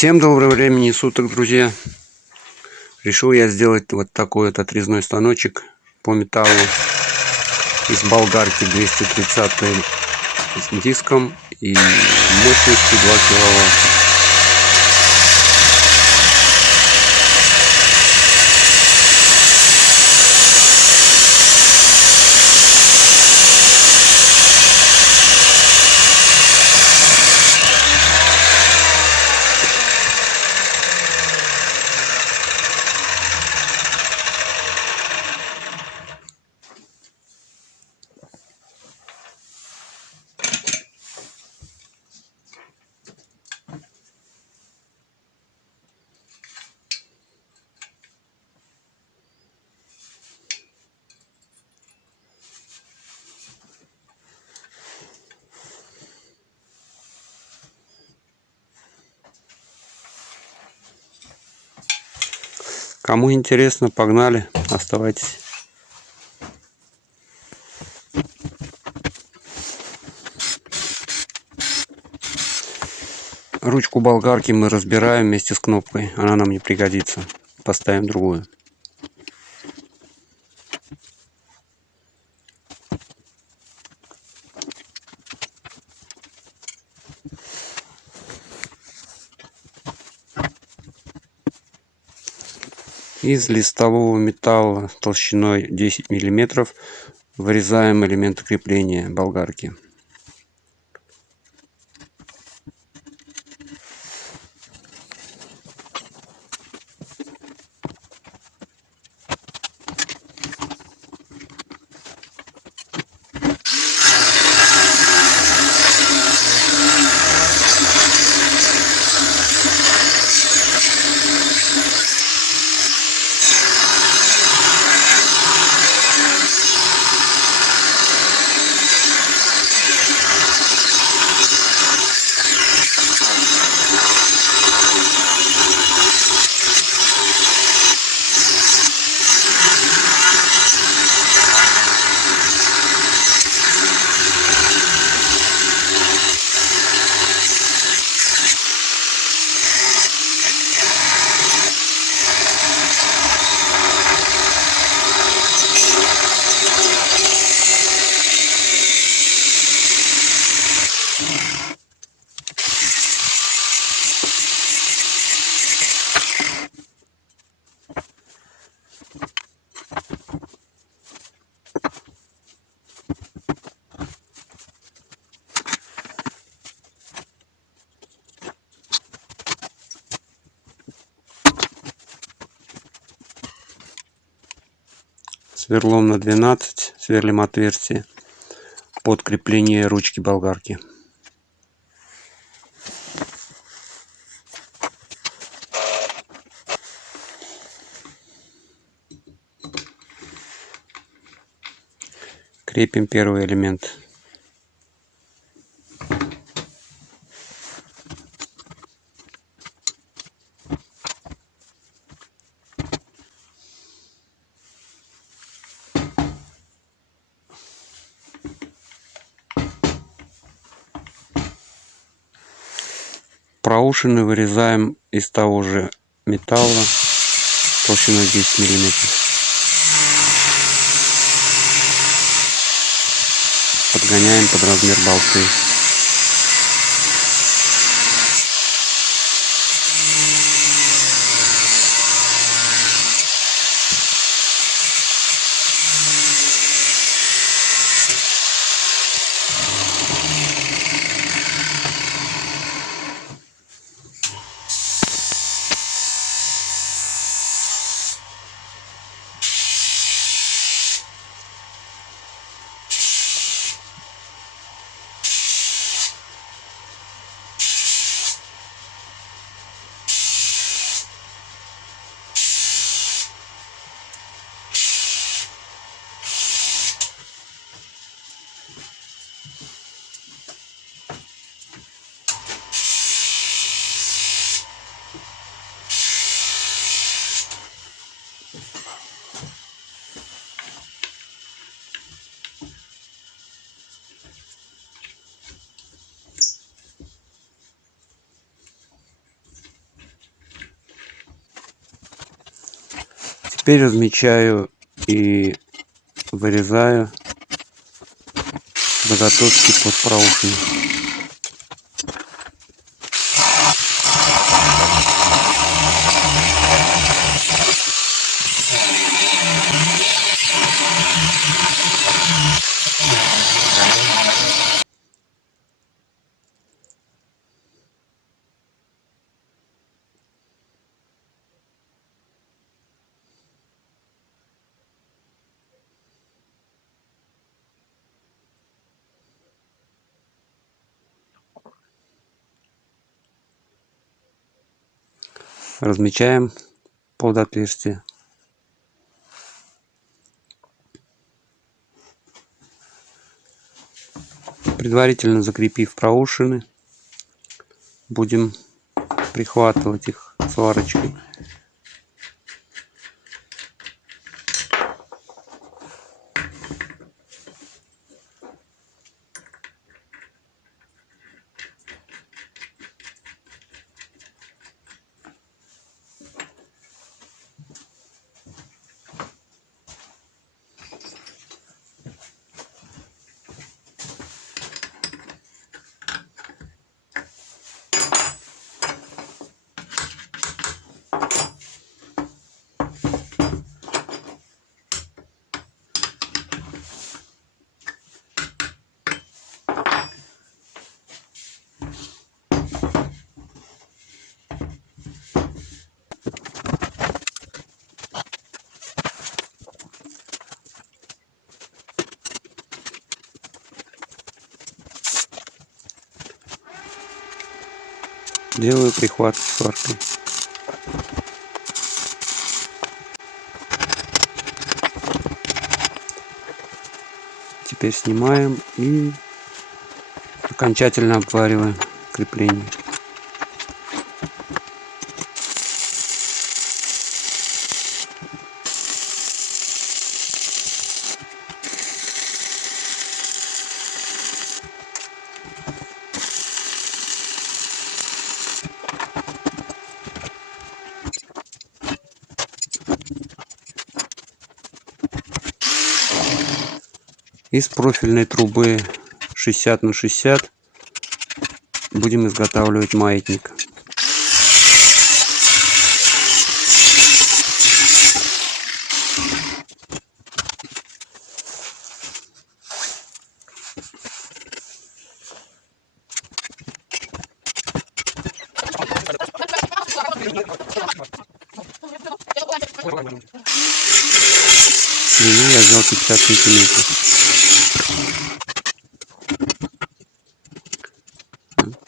Всем доброго времени суток, друзья. Решил я сделать вот такой вот отрезной станочек по металлу из болгарки 230 с диском и мощностью 2 киловатта. Кому интересно, погнали, оставайтесь. Ручку болгарки мы разбираем вместе с кнопкой, она нам не пригодится. Поставим другую. Из листового металла толщиной 10 мм вырезаем элементы крепления болгарки. Сверлом на 12 сверлим отверстие под крепление ручки болгарки. Крепим первый элемент. Проушины вырезаем из того же металла толщиной 10 мм. Подгоняем под размер болты. Теперь размечаю и вырезаю заготовки под проушину. Размечаем под отверстие. Предварительно закрепив проушины, будем прихватывать их сварочкой. Делаю прихват сваркой. Теперь снимаем и окончательно обвариваем крепление. Из профильной трубы 60 на 60 будем изготавливать маятник. Длину я взял 50 сантиметров.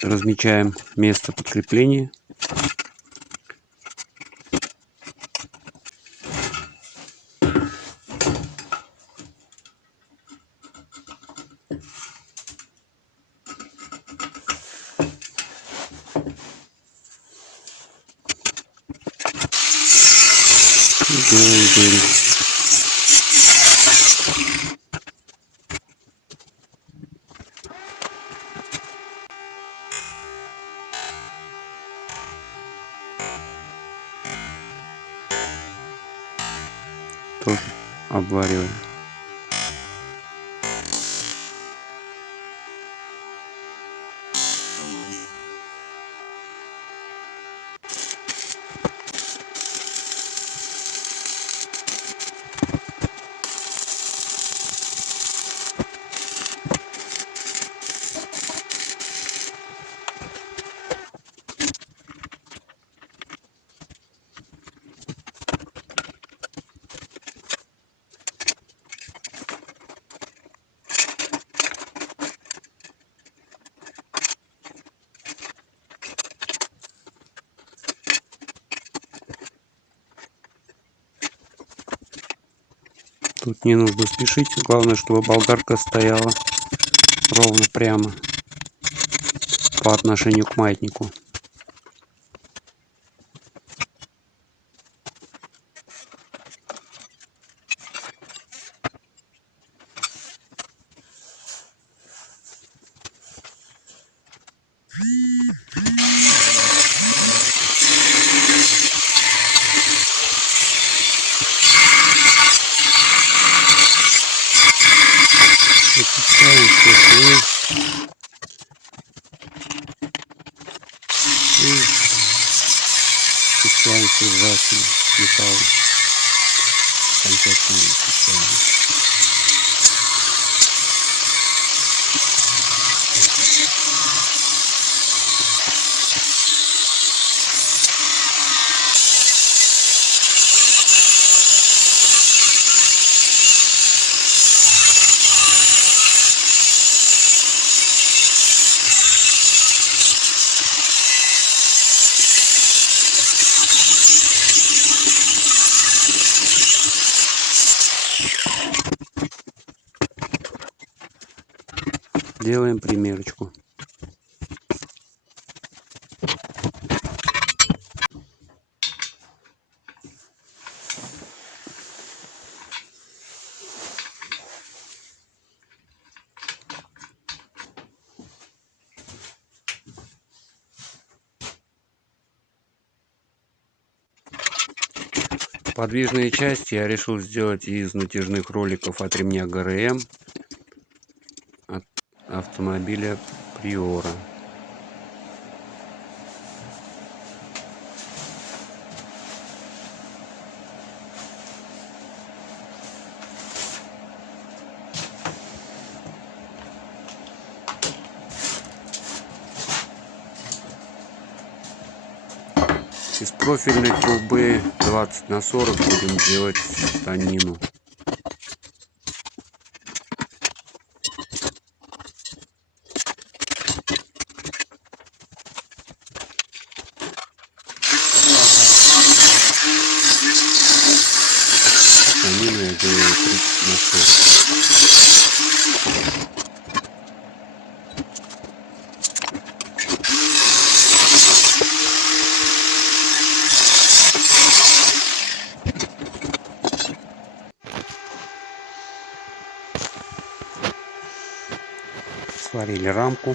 Размечаем место подкрепления. И делаем вырез. Тоже обвариваем. Тут не нужно спешить, главное, чтобы болгарка стояла ровно прямо по отношению к маятнику. Включаем сжатие металла. Окончательно выключаем. Делаем примерочку. Подвижные части я решил сделать из натяжных роликов от ремня ГРМ от автомобиля Приора. Из профильной трубы 20×40 будем делать станину. Станину я делаю 30×40. Сварили рамку.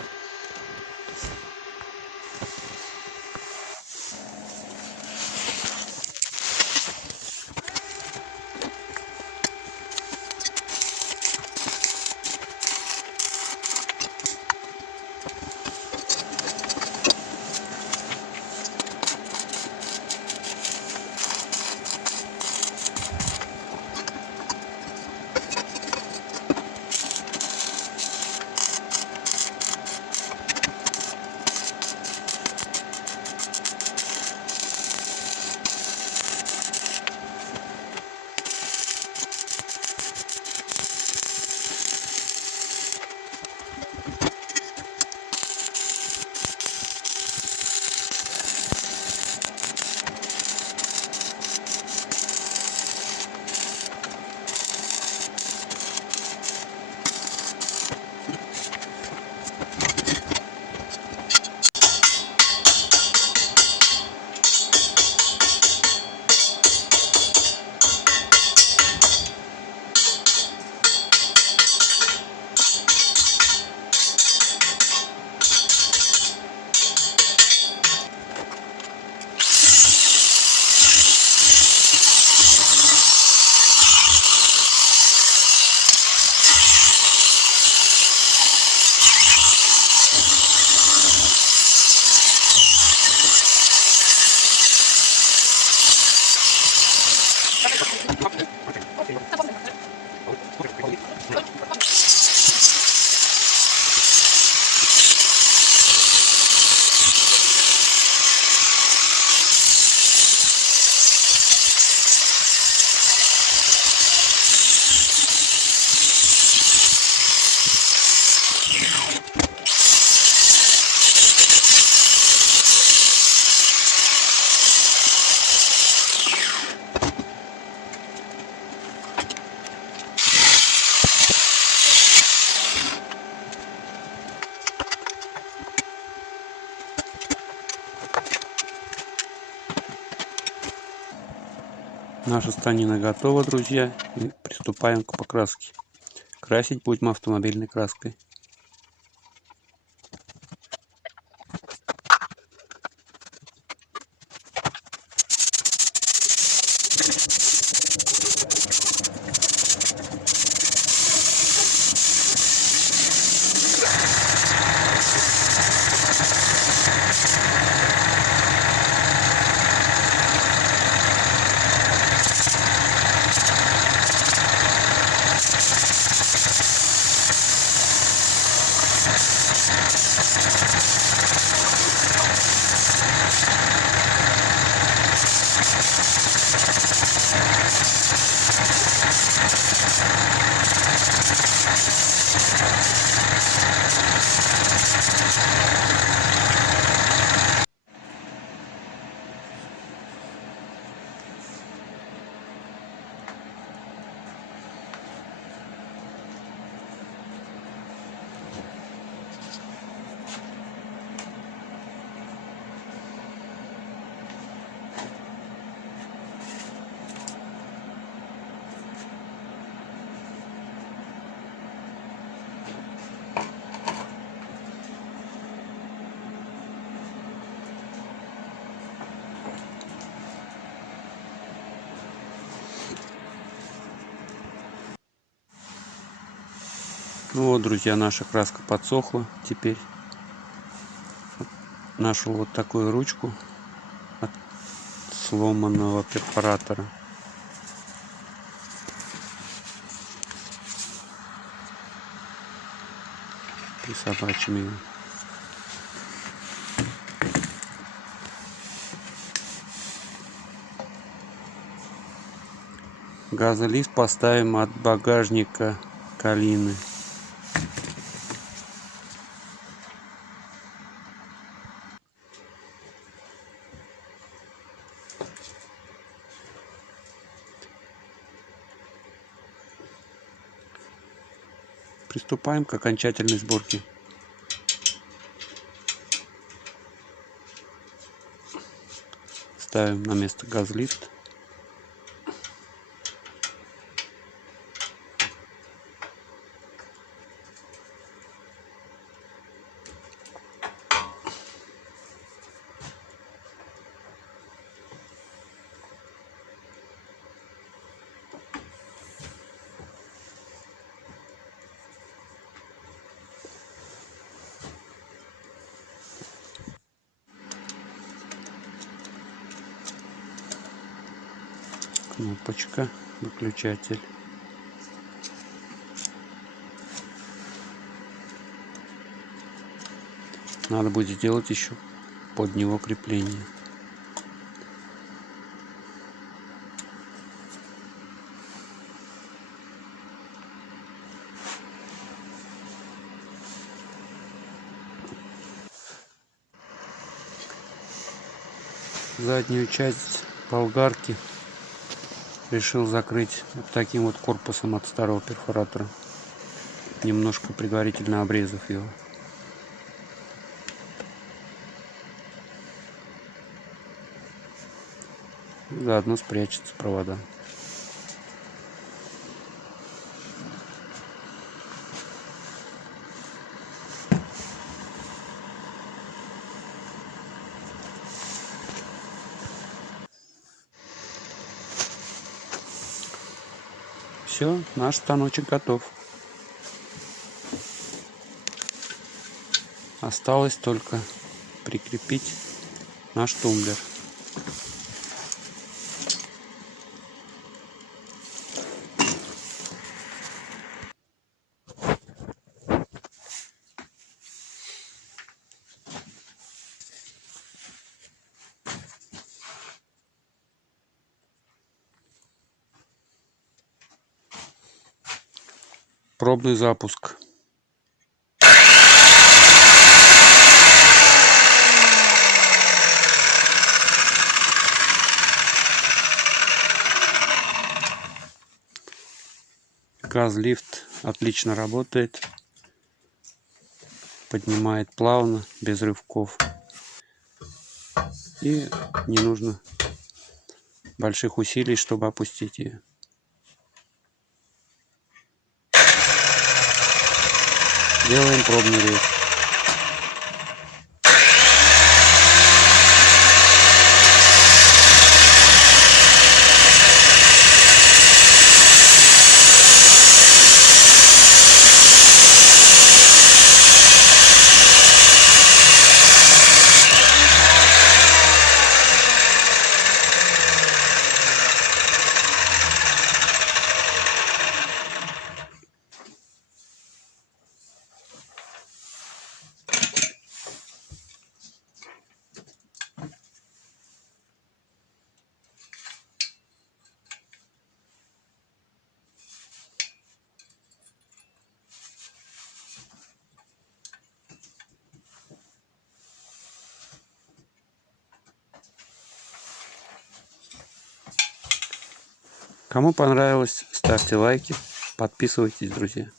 Наша станина готова, друзья, и приступаем к покраске. Красить будем автомобильной краской. Ну вот, друзья, наша краска подсохла. Теперь нашел вот такую ручку от сломанного перфоратора. Присобачим ее. Газолист поставим от багажника Калины. Приступаем к окончательной сборке. Ставим на место газлист. Кнопочка, выключатель. Надо будет сделать еще под него крепление. Заднюю часть болгарки решил закрыть вот таким вот корпусом от старого перфоратора, немножко предварительно обрезав его. Заодно спрячется провода. Все, наш станочек готов. Осталось только прикрепить наш тумблер. Пробный запуск. Газлифт отлично работает. Поднимает плавно, без рывков. И не нужно больших усилий, чтобы опустить ее. Делаем пробный рейс. Кому понравилось, ставьте лайки, подписывайтесь, друзья.